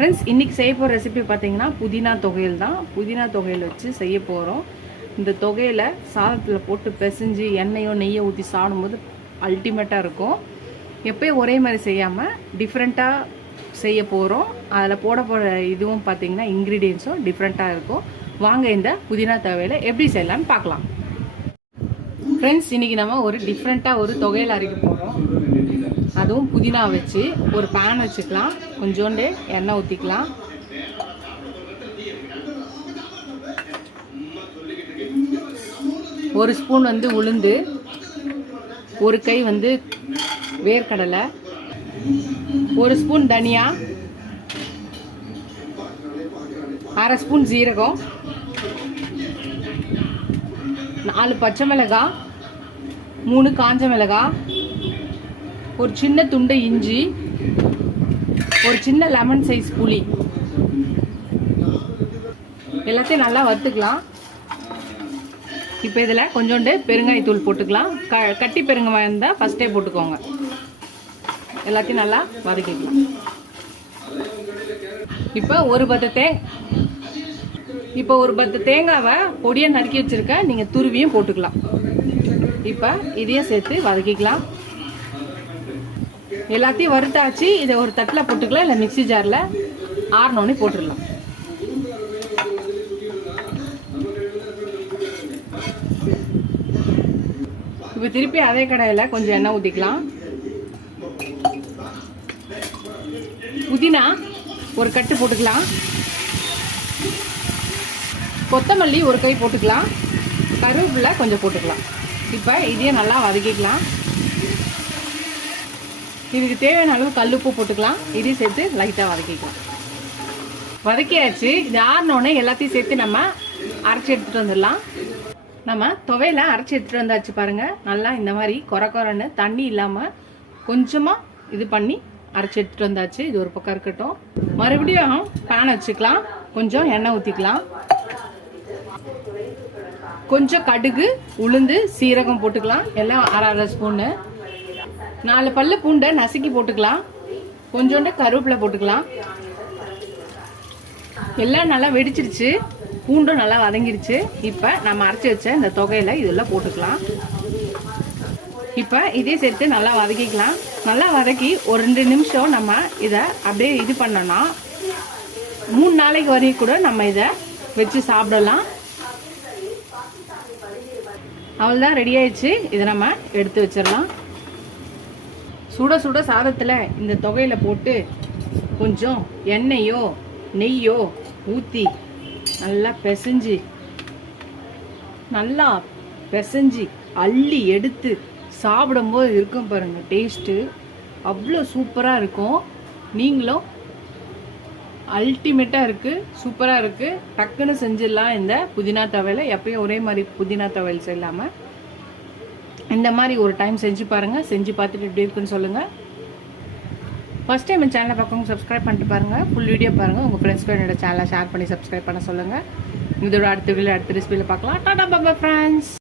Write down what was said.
Friends, இன்றைக்கி செய்ய போகிற ரெசிபி பார்த்தீங்கன்னா புதினா தொகையல் தான். புதினா தொகையல் வச்சு செய்ய போகிறோம். இந்த தொகையில் சாதத்தில் போட்டு பிசைஞ்சு எண்ணெயோ நெய்யோ ஊற்றி சாப்பிடும்போது அல்டிமேட்டாக இருக்கும். எப்போயும் ஒரே மாதிரி செய்யாமல் டிஃப்ரெண்ட்டாக செய்ய போகிறோம். அதில் போட போகிற இதுவும் பார்த்தீங்கன்னா இன்க்ரீடியன்ஸும் டிஃப்ரெண்ட்டாக இருக்கும். வாங்க இந்த புதினா தொகையில் எப்படி செய்யலான்னு பார்க்கலாம். ஃப்ரெண்ட்ஸ், இன்றைக்கி நம்ம ஒரு டிஃப்ரெண்ட்டாக ஒரு தொகையில் அரைக்க போகிறோம். அதுவும் புதினா வச்சு ஒரு பேன் வச்சுக்கலாம். கொஞ்சோண்டு எண்ணெய் ஊற்றிக்கலாம். ஒரு ஸ்பூன் உளுந்து, ஒரு கை வேர்க்கடலை, ஒரு ஸ்பூன் தனியா, அரை ஸ்பூன் ஜீரகம், 4 பச்சை மிளகாய், 3 காஞ்ச மிளகாய், ஒரு சின்ன துண்டு இஞ்சி, ஒரு சின்ன லெமன் சைஸ் புளி, எல்லாத்தையும் நல்லா வறுத்துக்கலாம். இப்போ இதில் கொஞ்சோண்டு பெருங்காயத்தூள் போட்டுக்கலாம். கட்டி பெருங்காயம் இருந்தால் ஃபஸ்ட்டே போட்டுக்கோங்க. எல்லாத்தையும் நல்லா வதக்கிக்கலாம். இப்போ ஒரு பத்து தேங்காவை பொடியாக நறுக்கி வச்சுருக்க நீங்கள் துருவியும் போட்டுக்கலாம். இப்போ இதையும் சேர்த்து வதக்கிக்கலாம். எல்லாத்தையும் வறுத்தாச்சு. இதை ஒரு தட்டில் போட்டுக்கலாம், இல்லை மிக்சி ஜாரில் ஆறினோடனே போட்டுடலாம். இப்போ திருப்பி அதே கடாயில் கொஞ்சம் எண்ணெய் ஊற்றிக்கலாம். புதினா ஒரு கட்டு போட்டுக்கலாம். கொத்தமல்லி ஒரு கை போட்டுக்கலாம். கருவேப்பிலை கொஞ்சம் போட்டுக்கலாம். இப்போ இதையும் நல்லா வதக்கிக்கலாம். இதுக்கு தேவையான அளவு கல்லுப்பு போட்டுக்கலாம். இதையும் சேர்த்து லைட்டாக வதக்கிக்கலாம். வதக்கியாச்சு. இது ஆறினோடனே எல்லாத்தையும் சேர்த்து நம்ம அரைச்சி எடுத்துகிட்டு வந்துடலாம். நம்ம துவையில அரைச்சி எடுத்துகிட்டு வந்தாச்சு பாருங்கள். நல்லா இந்த மாதிரி கொரன்னு தண்ணி இல்லாமல் கொஞ்சமாக இது பண்ணி அரைச்சி எடுத்துகிட்டு வந்தாச்சு. இது ஒரு பக்கம் இருக்கட்டும். மறுபடியும் பேன் வச்சுக்கலாம். கொஞ்சம் எண்ணெய் ஊற்றிக்கலாம். கொஞ்சம் கடுகு, உளுந்து, சீரகம் போட்டுக்கலாம். எல்லாம் அரை ஸ்பூனு. 4 பல்லு பூண்டை நசுக்கி போட்டுக்கலாம். கொஞ்சோண்டு கருவேப்பிலை போட்டுக்கலாம். எல்லாம் நல்லா வெடிச்சிருச்சு. பூண்டும் நல்லா வதங்கிருச்சு. இப்போ நம்ம அரைச்சி வச்ச இந்த தொகையில் இதெல்லாம் போட்டுக்கலாம். இப்போ இதே சேர்த்து நல்லா வதக்கிக்கலாம். நல்லா வதக்கி ஒரு 2 நிமிஷம் நம்ம இதை அப்படியே இது பண்ணோன்னா 3 நாளைக்கு வரைக்கும் கூட நம்ம இதை வச்சு சாப்பிடலாம். அவ்வளோதான், ரெடி ஆயிடுச்சு. இதை நம்ம எடுத்து வச்சிடலாம். சுட சுட சாதத்தில் இந்த தொகையில் போட்டு கொஞ்சம் எண்ணெயோ நெய்யோ ஊற்றி நல்லா பிசைஞ்சு அள்ளி எடுத்து சாப்பிடும்போது இருக்கும் பாருங்கள், டேஸ்ட்டு அவ்வளோ சூப்பராக இருக்கும். நீங்களும் அல்டிமேட்டாக இருக்குது, சூப்பராக இருக்குது. டக்குன்னு செஞ்சிடலாம் இந்த புதினா துவையல். எப்பயும் ஒரே மாதிரி புதினா துவையல் செய்யலாமல் இந்த மாதிரி ஒரு டைம் செஞ்சு பாருங்கள். செஞ்சு பார்த்துட்டு எப்படி இருக்குன்னு சொல்லுங்கள். ஃபஸ்ட் டைம் என் சேனலை பார்க்கவங்க சப்ஸ்கிரைப் பண்ணிட்டு பாருங்கள். ஃபுல் வீடியோ பாருங்கள். உங்கள் ஃப்ரெண்ட்ஸ்க்கு என்னோட சேனலை ஷேர் பண்ணி சப்ஸ்கிரைப் பண்ண சொல்லுங்கள். இதோட அடுத்த ரெசிபியில் பார்க்கலாம். டாடா பாபா ஃப்ரெண்ட்ஸ்.